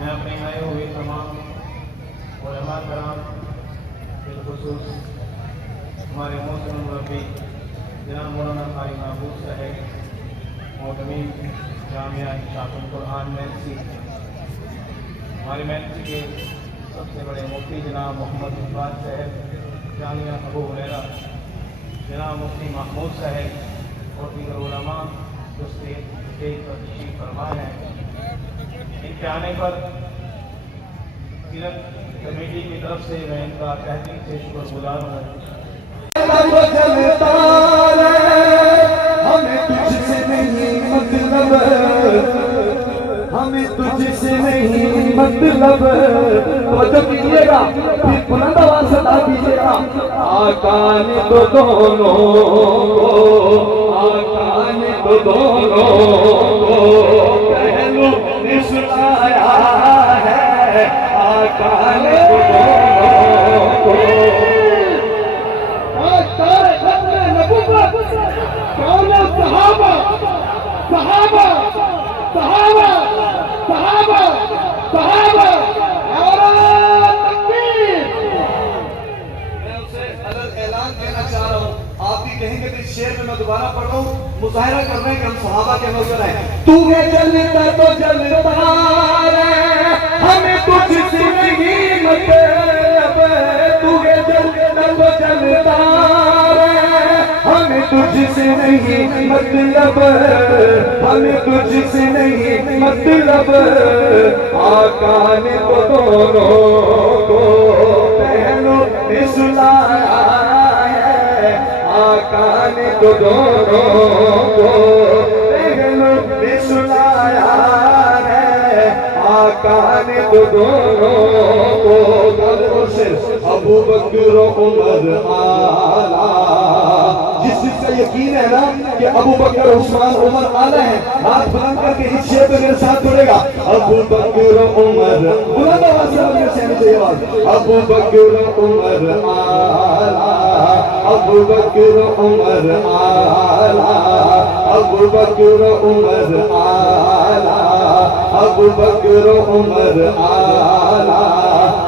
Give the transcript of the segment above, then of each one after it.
میں اپنے آئے ہوئے تمام علماء کرام بالخصوص ہمارے محترم مربی جناب مولانا قاری محبوب صاحب معتمین جامعہ اشاعت القرآن مینسی، ہمارے مینسی کے سب سے بڑے مفتی جناب محمد اقبال صاحب جامعہ ابو ہریرہ، جناب مفتی محمود صاحب اور دیگر علماء جو اسٹیج پر تشریف فرما ہیں، ان کے آنے پر سیرت کمیٹی کی طرف سے میں ان کا تہ دل سے شکر گزار ہوں۔ ہمیں تجھ سے نہیں مطلب، ہمیں تجھ سے نہیں مطلب، توجہ کیجیے گا، پھر بلند آواز سے ادا کیجیے گا۔ آقا نے تو دونوں کو، آقا نے تو دونوں کو پہلو نسلایا ہے، آقا نے تو دونوں کو۔ صحابہ صحابہ صحابہ صحابہ صحابہ تکبیر۔ میں اسے اعلان کہنا چاہ رہا ہوں، آپ بھی کہیں گے کہ اس شعر میں میں دوبارہ پڑھ رہا ہوں، مظاہرہ کر رہے ہیں کہ ہم صحابہ کے نوکر ہیں۔ تو ہے جلتا تو جلتا رہے، ہمیں تجھ سے نہیں مطلب، تو ہے جلتا تو جلتا رہے، ہمیں تجھ سے نہیں مطلب، ہمیں تجھ سے نہیں مطلب، آقا نے تو دونوں کو پہلو سلایا ہے، آقا نے تو دونوں کو پہلو سلایا ہے، آقا نے تو دونوں کو۔ ابو بکر و عمر اعلیٰ، جس سے یقین ہے نا کہ ابو بکر عثمان عمر اعلیٰ ہیں، ہاتھ بلند کر کے اس شعر پہ میرے ساتھ پڑھے گا۔ ابو بکر عمر، بلند آواز سے مجھے سہنے چاہیے آواز۔ ابو بکر عمر اعلیٰ، ابو بکر عمر اعلیٰ، ابو بکر عمر اعلیٰ، ابو بکر عمر اعلیٰ۔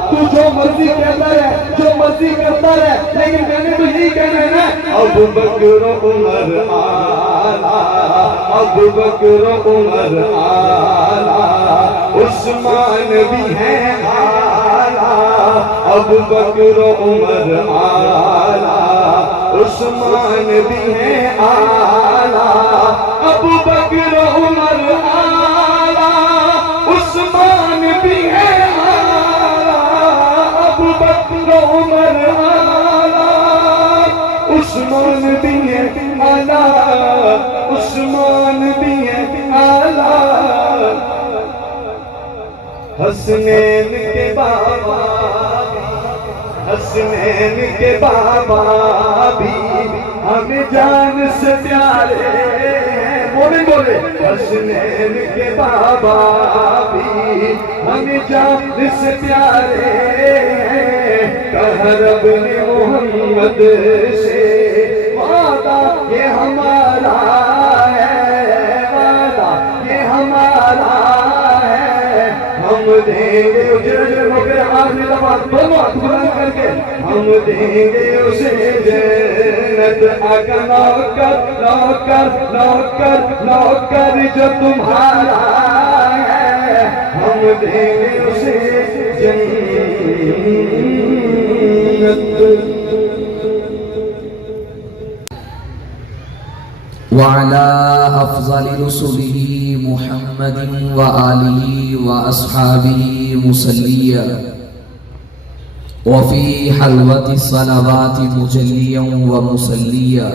تو جو مرضی کہتا ہے، جو مرضی کرتا ہے، لیکن میں نے تو یہی کہنا ہے نا، ابو بکر عمر اعلیٰ، ابو بکر عمر اعلیٰ، عثمان بھی ہے اعلیٰ، ابو بکر عمر اعلیٰ، عثمان بھی ہے اعلیٰ، ابو بکر عمر اعلیٰ، عثمان بھی ہے عمر اعلیٰ، عثمان بھی ہے اعلیٰ، عثمان بھی ہے اعلیٰ۔ حسنین کے بابا، حسنین کے بابا بھی ہمیں جان سے پیارے ہیں، بولے بولے۔ حسنین کے بابا بھی ہمیں جان سے پیارے ہیں، کہا رب نے محمد سے وعدہ یہ ہمارا ہے، وعدہ یہ ہمارا ہے، ہم دیں گے اجر مگر آخری لبات دونوں ہاتھ بلند کر کے، ہم دیں گے اسے جنت، آقا نوکر نوکر نوکر نوکر جو تمہارا ہے، ہم دیں گے اسے جنت۔ وعلى أفضل رسله محمد وآله وأصحابه مصليا، وفي حلوة الصلوات مجليا ومصليا،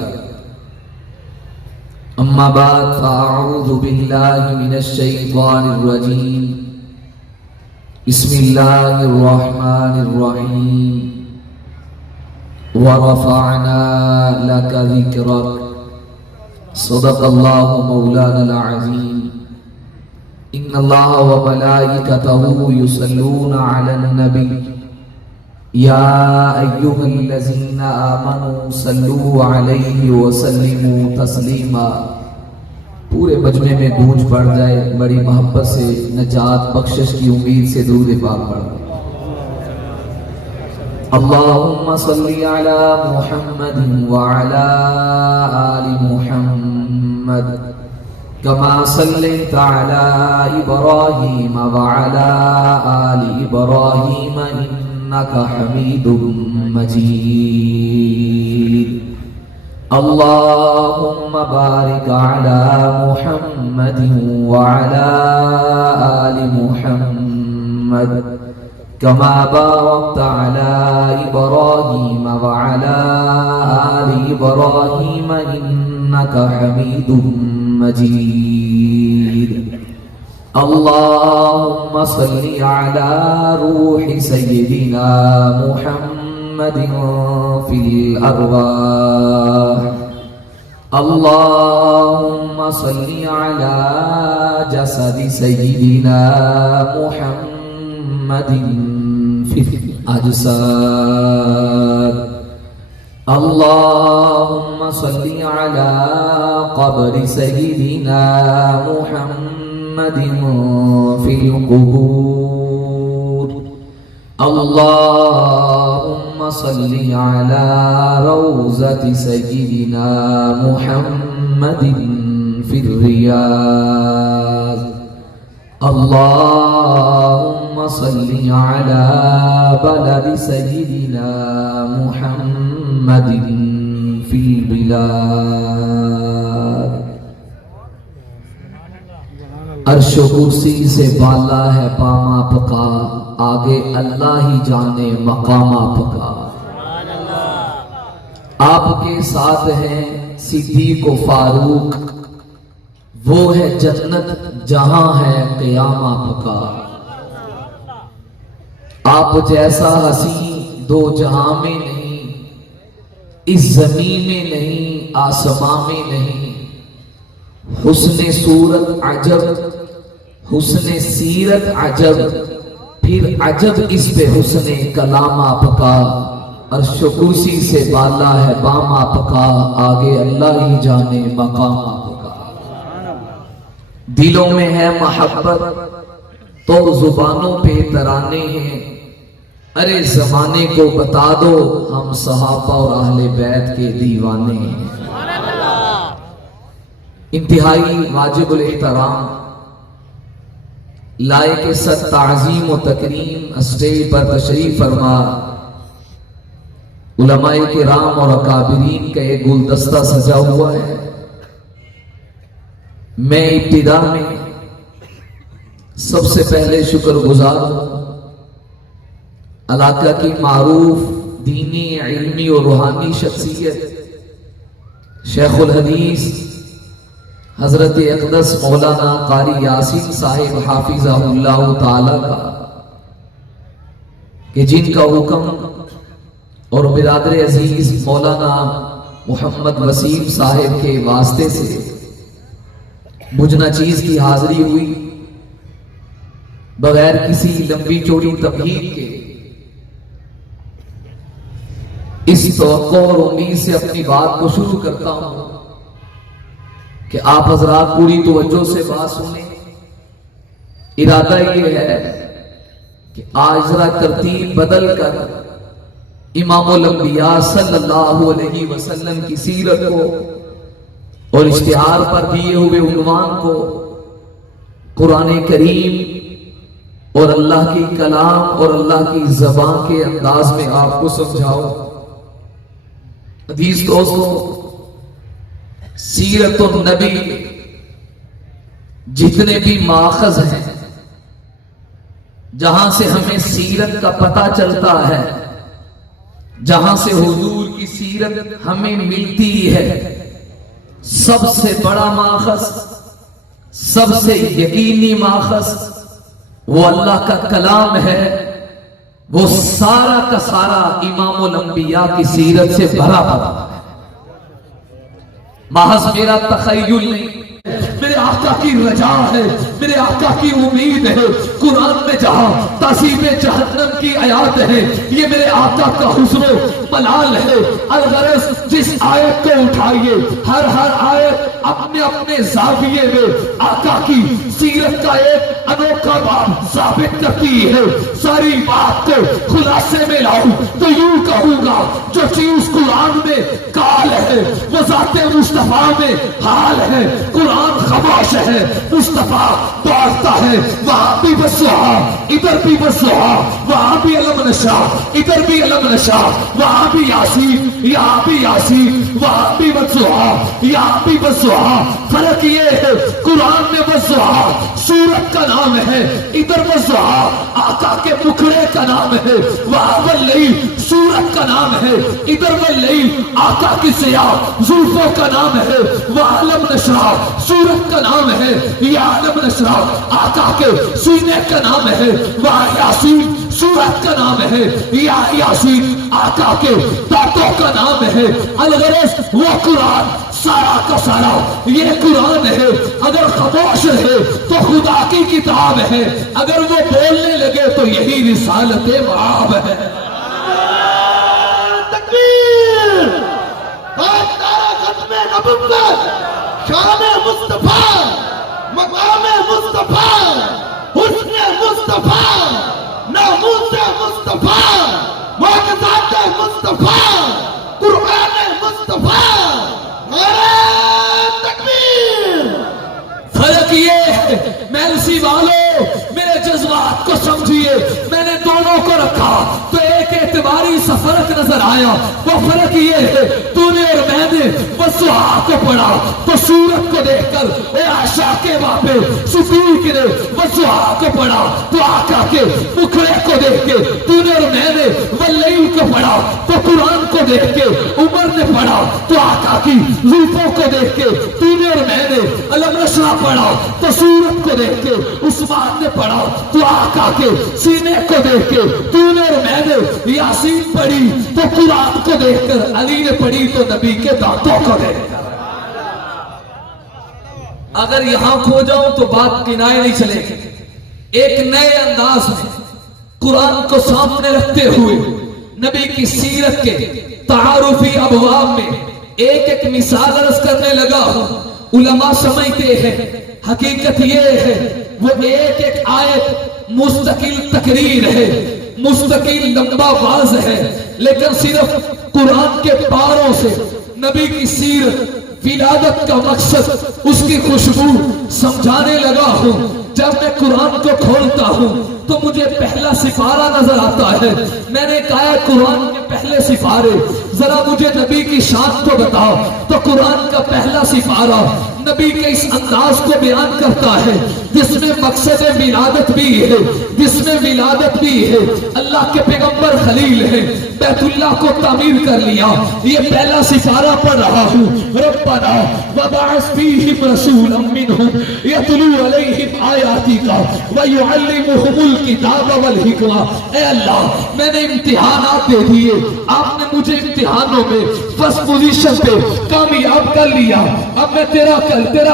أما بعد فأعوذ بالله من الشيطان الرجيم، بسم الله الرحمن الرحيم، ورفعنا لك ذكرك، صدق الله مولانا العظيم۔ إن الله وملائكته يصلون على النبي، يا أيها الذين آمنوا صلوا عليه وسلموا تسليما۔ پورے مجمع میں گونج پڑ جائے، بڑی محبت سے نجات بخشش کی امید سے درود پاک پڑھ. اللہم صلی علی محمد وعلی آل محمد کما صلیت علی ابراہیم وعلی آل ابراہیم انک حمید مجید. اللهم بارك على محمد وعلى آل محمد كما باركت على إبراهيم وعلى آل إبراهيم إنك حميد مجيد. اللهم صل على روح سيدنا محمد في الأرواح. اللهم صل على جسد سيدنا محمد في الأجساد. اللهم صل على قبر سيدنا محمد في القبور. اللهم صل على روضة سيدنا محمد في الرياض. اللهم صل على بلد سيدنا محمد في البلاد. عرش و کرسی سے بالا ہے پاما پکا، آگے اللہ ہی جانے مقام آپ کا. آپ کے ساتھ ہیں صدیق و فاروق، وہ ہے جنت جہاں ہے قیام آپ کا. آپ جیسا حسین دو جہاں میں نہیں، اس زمین میں نہیں، آسمان میں نہیں. حسن صورت عجب، حسن سیرت عجب، پھر عجب اس پہ حسن کلام آپ کا. عرش و کرسی سے بالا ہے بام آپ کا، آگے اللہ ہی جانے مقام آپ کا. دلوں میں ہے محبت تو زبانوں پہ ترانے ہیں. ارے زمانے کو بتا دو ہم صحابہ اور اہل بیت کے دیوانے ہیں. انتہائی واجب الاحترام لائق صد تعظیم و تکریم اسٹیج پر تشریف فرما علماء کرام اور اکابرین کا ایک گلدستہ سجا ہوا ہے. میں ابتدا میں سب سے پہلے شکر گزار ہوں علاقہ کی معروف دینی، علمی اور روحانی شخصیت شیخ الحدیث حضرت اقدس مولانا قاری یاسین صاحب حافظہ اللہ تعالی کا، کہ جن کا حکم اور برادر عزیز مولانا محمد وسیم صاحب کے واسطے سے بجنا چیز کی حاضری ہوئی. بغیر کسی لمبی چوڑی تمہید کے اس توقع اور امید سے اپنی بات کو شروع کرتا ہوں کہ آپ حضرات پوری توجہ سے بات سنیں. ارادہ یہ ہے کہ آج ذرا ترتیب بدل کر امام الانبیاء صلی اللہ علیہ وسلم کی سیرت کو اور اشتہار پر دیے ہوئے عنوان کو قرآن کریم اور اللہ کی کلام اور اللہ کی زبان کے انداز میں آپ کو سمجھاؤ. عزیز دوستوں، سیرت النبی جتنے بھی ماخذ ہیں جہاں سے ہمیں سیرت کا پتہ چلتا ہے، جہاں سے حضور کی سیرت ہمیں ملتی ہے، سب سے بڑا ماخذ، سب سے یقینی ماخذ وہ اللہ کا کلام ہے. وہ سارا کا سارا امام الانبیاء کی سیرت سے بھرا پڑا ہے. محض میرا تخیل نہیں، میرے آقا کی رجا ہے، میرے آقا کی امید ہے. قرآن میں کہا تہذیب جہنم کی آیات ہے، یہ میرے آقا کا حسن و ملال ہے۔ الغرض جس آیت کو اٹھائیے، ہر آیت اپنے اپنے زاویے میں آقا کی سیرت کا ایک انوکھا باب ثابت کرتی ہے۔ ساری بات کو خلاصے میں لاؤں تو یوں کہوں گا، جو چیز قرآن میں کال ہے وہ ذات مصطفیٰ میں حال ہے۔ قرآن خاموش ہے، مصطفیٰ دوڑتا ہے، وہاں بھی وسعہ ادھر بھی وسعہ، وہاں بھی علم نشا ادھر بھی علم نشا، وہاں بھی یاسین یہاں بھی یاسین، وہاں بھی وسعہ یہاں بھی وسعہ۔ فرق یہ ہے قرآن میں وسعہ سورت کا نام ہے، ادھر وسعہ آقا کے مکھڑے کا نام ہے، وہاں واللیل سورت کا نام ہے، ادھر واللیل آقا کی سیاہ زلفوں کا نام ہے، وہاں علم نشا سورت کا نام ہے، یا علم نشا آقا کے سینے کا نام ہے، وہاں یاسین سورت کا نام ہے، یا یاسین آقا کے دانتوں کا نام ہے۔ الغرض وہ قرآن سارا کا سارا یہ قرآن ہے، اگر خاموش ہے تو خدا کی کتاب ہے، اگر وہ بولنے لگے تو یہی رسالت مآب ہے۔ تکبیر! تارا ختم نبوت، شان مصطفیٰ، مقام مصطفیٰ، حسن مصطفیٰ، ناموس مصطفیٰ، معجزات مصطفیٰ، قرآن مصطفیٰ۔ تکبیر! فرق یہ ہے میلسی والو میرے جذبات کو سمجھیے، میں نے دونوں کو رکھا تو ایک اعتباری سا فرق نظر آیا، وہ فرق یہ ہے تو نے اور میں نے وسعہ کو پڑھا تو سورت کو دیکھ کر اے عائشہ کے باپے صدیق نے وسعہ کو پڑھا تو آقا کے مکھڑے کو دیکھ کے، تو نے اور میں نے واللیل کو پڑھا تو قرآن کو دیکھ کے، عمر نے پڑھا تو آقا کی زلفوں کو دیکھ کے، تو نے اور میں نے علم نشرح پڑھا تو سورت کو دیکھ کے، عثمان نے پڑھا تو آقا کے سینے کو دیکھ کے، تو نے اور میں نے یاسین پڑھی تو قرآن کو دیکھ کر، علی نے پڑھی تو نبی کے دانتوں کو دیکھ کر۔ اگر یہاں کھو جاؤں تو بات کنائے نہیں چلے گی۔ ایک نئے انداز میں قرآن کو سامنے رکھتے ہوئے نبی کی سیرت کے تعارفی ابواب میں ایک ایک مثال عرض کرنے لگا ہوں۔ علماء سمجھتے ہیں حقیقت یہ ہے وہ ایک ایک آیت مستقل تقریر ہے، مستقل لمبا باز ہے، لیکن صرف قرآن کے پاروں سے نبی کی سیرت، ولادت کا مقصد، اس کی خوشبو سمجھانے لگا ہوں۔ جب میں قرآن کو کھولتا ہوں تو مجھے پہلا سپارہ نظر آتا ہے۔ میں نے کہا قرآن کے پہلے سپارے ذرا مجھے نبی کی شان کو بتاؤ، تو قرآن کا پہلا سپارہ نبی کے اس انداز کو بیان کرتا ہے جس میں مقصد ولادت بھی ہے، جس میں ولادت بھی ہے۔ اللہ کے پیغمبر خلیل ہیں، بیت اللہ کو تعمیر کر لیا، یہ پہلا سپارہ پڑھ رہا ہوں۔ ربنا وبعث فیہم رسولا منہم یتلو علیہم آیاتک ویعلمہم الکتاب والحکمہ۔ اے اللہ، میں نے امتحانات دے دیے، آپ نے مجھے امتحانوں میں فرسٹ پوزیشن پہ کامیاب کر لیا، اب میں تیرا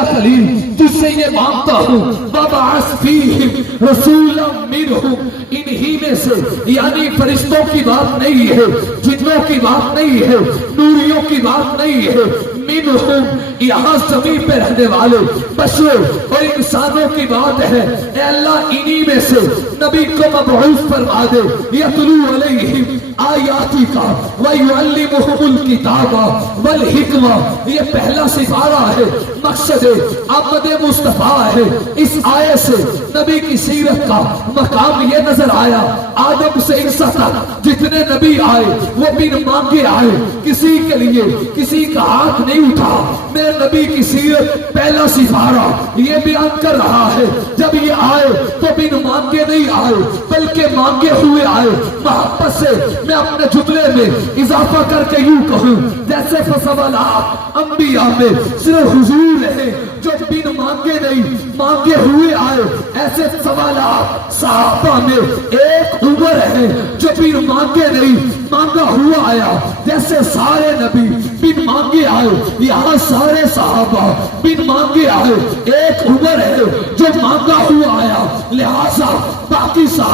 خلیل تجھ سے یہ مانگتا ہوں، وبعث فیہم رسولا منہم، انہی میں سے، یعنی فرشتوں کی بات نہیں ہے، جنوں کی بات نہیں ہے، نوریوں کی بات نہیں ہے، منہم یہاں زمین پہ رہنے والے بشر اور انسانوں کی بات ہے۔ اے اللہ، انہی میں سے نبی کو مبعوث فرما دے، یتلو علیہم آیاتک ویعلمہم الکتاب والحکمہ۔ یہ پہلا سپارہ ہے، مقصد آمد مصطفیٰ ہے۔ اس آیت سے نبی کی سیرت کا مقام یہ نظر آیا، آدم سے عیسیٰ تک جتنے نبی آئے وہ بن مانگے آئے، کسی کے لیے کسی کا ہاتھ نہیں اٹھا۔ میرے نبی کی سیرت پہلا سپارہ یہ بیان کر رہا ہے، جب یہ آئے تو بن مانگے نہیں آئے بلکہ مانگے ہوئے آئے۔ محبت سے میں اپنے جملے میں اضافہ کر کے یوں کہوں، جیسے فسوالات انبیاء میں صرف حضور ہے جو بن مانگے نہیں مانگے ہوئے آئے، ایسے سوالات صحابہ میں ایک عمر ہے جو بن مانگے نہیں مانگا ہوا آیا۔ جیسے سارے نبی بن مانگے آئے، یہاں سارے صحابہ بن مانگے آئے، ایک عمر ہے جو مانگا ہوا آیا۔ لہٰذا باقی صحابہ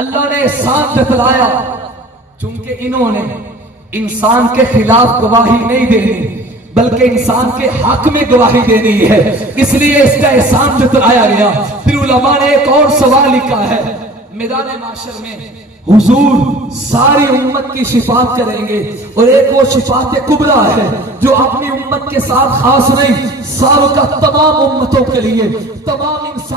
اللہ نے احسان جتلایا، چونکہ انہوں نے انسان کے خلاف گواہی نہیں دینی بلکہ انسان کے حق میں گواہی دینی ہے، اس لیے اس کا احسان جتلایا گیا۔ پھر علماء نے ایک اور سوال لکھا ہے، میدان محشر میں حضور ساری امت کی شفاعت کریں گے، اور ایک وہ شفاعت کبریٰ ہے جو اپنی امت کے ساتھ خاص نہیں، سابقہ تمام امتوں کے لیے، تمام انسان